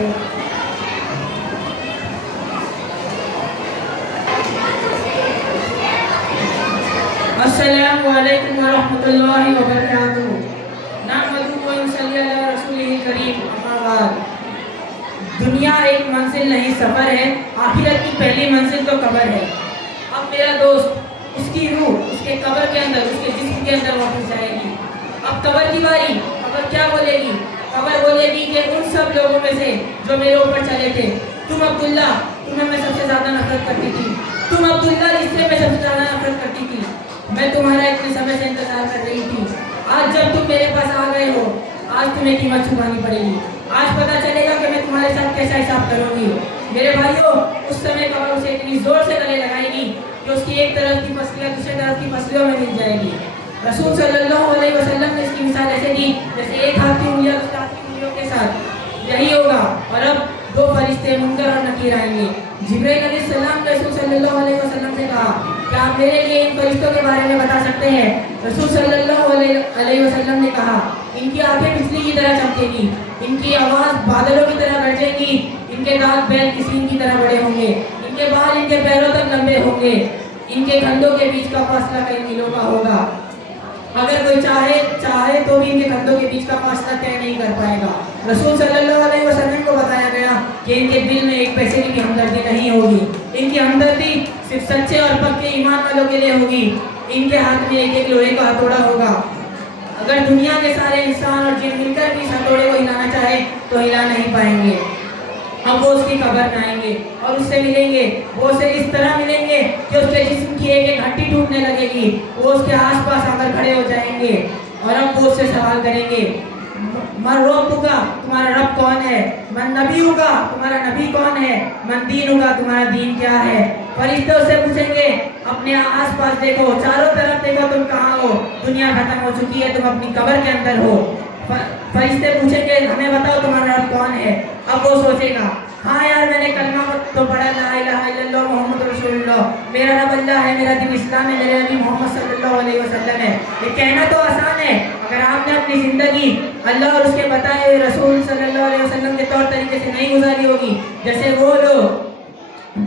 کریں۔ السلام علیکم ورحمۃ اللہ وبرکاتہ۔ نحمدہ و نصلی علی رسولہ الکریم، اما بعد۔ دنیا ایک منزل نہیں سفر ہے، آخرت کی پہلی منزل تو قبر ہے۔ اب میرا دوست، اس کی روح اس کے قبر کے اندر، اس کے جسم کے اندر واپس جائے گی۔ اب قبر کی باری، قبر کیا بولے گی؟ قبر بولے گی کہ ان سب لوگوں میں سے جو میرے اوپر چلے تھے، تم عبداللہ، تمہیں میں سب سے زیادہ نفرت کرتی تھی، تم عبداللہ جس سے میں سب سے زیادہ نفرت کرتی تھی، میں تمہارا اتنے سمے سے انتظار کر رہی تھی۔ آج جب تم میرے پاس آ گئے ہو، آج تمہیں قیمت چکانی پڑے گی۔ آج پتہ چلے گا کہ میں تمہارے ساتھ کیسا حساب کروں گی۔ میرے بھائیوں، اس سمے قبر اسے اتنی زور سے گلے لگائے گی کہ اس کی ایک طرف کی پسلیاں دوسری طرف کی پسلیوں میں مل جائے گی۔ رسول صلی اللہ علیہ وسلم نے اس کی مثال ایسے دی جیسے ایک ہاتھ کی انگلیاں دوسرے ہاتھ کی انگلیوں کے ساتھ۔ یہی ہوگا۔ اور اب دو فرشتے منکر اور نکیر آئیں گے۔ جبرائیل علیہ السلام نے رسول صلی اللہ علیہ وسلم سے کہا کہ آپ میرے لیے ان فرشتوں کے بارے میں بتا سکتے ہیں؟ رسول صلی اللہ علیہ وسلم نے کہا، ان کی آنکھیں بجلی کی طرح چمکے گی، ان کی آواز بادلوں کی طرح گرجے گی، ان کے دانت بیل کی سینگ کی طرح بڑے ہوں گے، ان کے بال ان کے پیروں تک لمبے ہوں گے، ان کے کندھوں کے بیچ کا فاصلہ کئی میلوں کا ہوگا۔ اگر کوئی چاہے تو بھی ان کے کندھوں کے بیچ کا فاصلہ طے نہیں کر پائے گا۔ رسول صلی اللہ علیہ وسلم کو بتایا گیا کہ ان کے دل میں ایک پیسے کی بھی ہمدردی نہیں ہوگی۔ ان کی ہمدردی صرف سچے اور پکے ایمان والوں کے لیے ہوگی۔ ان کے ہاتھ میں ایک ایک لوہے کا ہتھوڑا ہوگا۔ اگر دنیا کے سارے انسان اور جن مل کر بھی اس ہتھوڑے کو ہلانا چاہے تو ہلا نہیں پائیں گے۔ اب وہ اس کی قبر میں آئیں گے اور اس سے ملیں گے۔ وہ اسے اس طرح ملیں گے کہ اس کے جسم کی ایک ایک ہڈی ٹوٹنے لگے گی۔ وہ اس کے آس پاس آ کر کھڑے ہو جائیں گے اور اب وہ اس سے سوال کریں گے، من ربک، تمہارا رب کون ہے؟ من نبیک، تمہارا نبی کون ہے؟ من دینک، تمہارا دین کیا ہے؟ فرشتے اس سے پوچھیں گے، اپنے آس پاس دیکھو، چاروں طرف دیکھو، تم کہاں ہو؟ دنیا ختم ہو چکی ہے، تم اپنی قبر کے اندر ہو۔ فرشتے پوچھیں گے، ہمیں بتاؤ تمہارا رب کون ہے؟ اب وہ سوچے گا، ہاں یار میں نے کلمہ تو پڑھا، لا الہ الا اللہ محمد رسول اللہ، میرا رب اللہ ہے، میرا دین اسلام ہے، میرے نبی محمد صلی اللہ علیہ وسلم ہے۔ یہ کہنا تو آسان ہے، اگر آپ نے اپنی زندگی اللہ اور اس کے بتائے رسول صلی اللہ علیہ وسلم کے طور طریقے سے نہیں گزاری ہوگی، جیسے وہ لوگ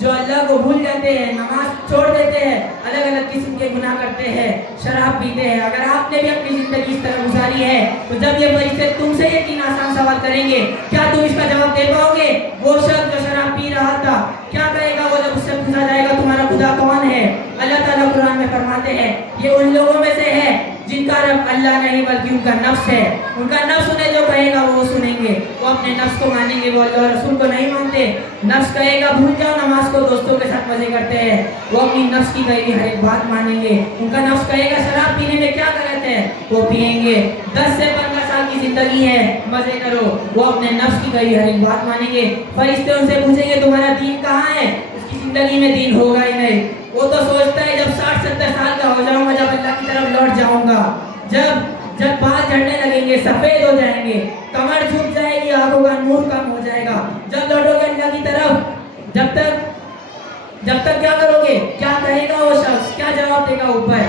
جو اللہ کو بھول جاتے ہیں، نماز چھوڑ دیتے ہیں، الگ الگ قسم کے گناہ کرتے ہیں، شراب پیتے ہیں، اگر آپ نے بھی اپنی زندگی اس طرح گزاری ہے تو جب یہ فرشتے تم سے یہ تین آسان سوال کریں گے، کیا تم اس کا جواب دے پاؤ گے؟ وہ شخص جو شراب پی رہا تھا کیا کہے گا وہ جب اس سے پوچھا جائے گا تمہارا خدا کون ہے؟ اللہ تعالیٰ قرآن میں فرماتے ہیں یہ ان لوگوں میں سے ہے جن کا رب اللہ نہیں بلکہ ان کا نفس ہے۔ ان کا نفس انہیں جو کہے گا وہ سنیں گے، وہ اپنے نفس کو مانیں گے، وہ اللہ اور رسول کو نہیں مانتے۔ نفس کہے گا بھول جاؤ نماز کو، دوستوں کے ساتھ مزے کرتے ہیں، وہ اپنی نفس کی کہی ہر ایک بات مانیں گے۔ ان کا نفس کہے گا شراب پینے میں کیا غلط ہے، وہ پیئیں گے۔ 10 سے 15 سال کی زندگی ہے، مزے کرو، وہ اپنے نفس کی کہی ہر ایک بات مانیں گے۔ فرشتے ان سے پوچھیں گے تمہارا دین کہاں ہے؟ اس کی زندگی میں دین ہوگا ہی نہیں، وہ تو سوچتا ہے جب 60-70 سال کا ہو جاؤں گا، جب اللہ کی طرف لوٹ جاؤں گا، جب بال جھڑنے لگیں گے، سفید ہو جائیں گے، کمر جھک جائے گی، آنکھوں کا نور کم ہو جائے گا، جب لوٹو گے اللہ کی طرف، جب تک کیا کرو گے؟ کیا کہے گا وہ شخص؟ کیا جواب دے گا اوپر؟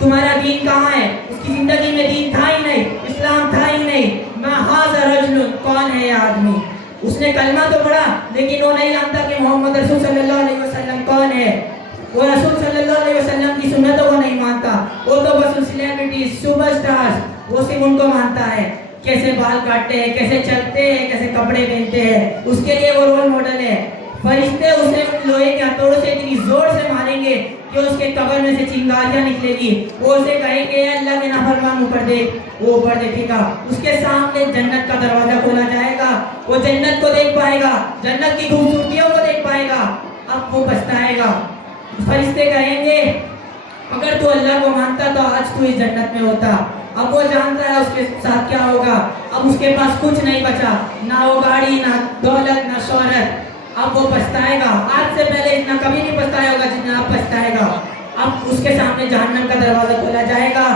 تمہارا دین کہاں ہے؟ اس کی زندگی میں دین تھا ہی نہیں، اسلام تھا ہی نہیں۔ ما ھذا رجل، کون ہے یہ آدمی؟ اس نے کلمہ تو پڑھا لیکن وہ نہیں جانتا کہ محمد رسول صلی اللہ علیہ وسلم کون ہے۔ وہ رسول صلی اللہ علیہ وسلم کی سنتوں کو نہیں مانتا، وہ تو بس سیلیبریٹیز، سپر اسٹارز، وہ صرف ان کو مانتا ہے، کیسے بال کاٹتے ہیں، کیسے چلتے ہیں، کیسے کپڑے پہنتے ہیں، اس کے لیے وہ رول ماڈل ہے۔ فرشتے اسے لوہے کے ہتھوڑوں سے اتنی زور سے ماریں گے کہ اس کے قبر میں سے چنگاریاں نکلے گی۔ وہ اسے کہیں گے اللہ کے نافرمان اوپر دیکھ، وہ اوپر دیکھے گا، اس کے سامنے جنت کا دروازہ کھولا جائے گا، وہ جنت کو دیکھ پائے گا، جنت کی خوبصورتیوں کو دیکھ پائے گا۔ اب وہ پچھتائے گا۔ فرشتے کہیں گے اگر تو اللہ کو مانتا تو آج تو اس جنت میں ہوتا۔ اب وہ جانتا ہے اس کے ساتھ کیا ہوگا، اب اس کے پاس کچھ نہیں بچا، نہ وہ گاڑی، نہ دولت، نہ شہرت۔ اب وہ پچھتائے گا، آج سے پہلے اتنا کبھی نہیں پچھتایا ہوگا جتنا اب پچھتائے گا۔ اب اس کے سامنے جہنم کا دروازہ کھولا جائے گا۔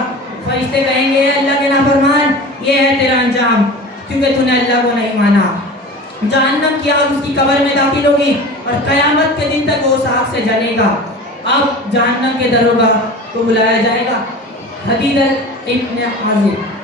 فرشتے کہیں گے اللہ کے نافرمان، یہ ہے تیرا انجام کیونکہ تو نے اللہ کو نہیں مانا۔ جہنم کی آگ اس کی قبر میں داخل ہوگی اور قیامت کے دن تک وہ اس آگ سے جلے گا۔ اب جہنم کے دروگاہ کو بلایا جائے گا، حدید ابن عازب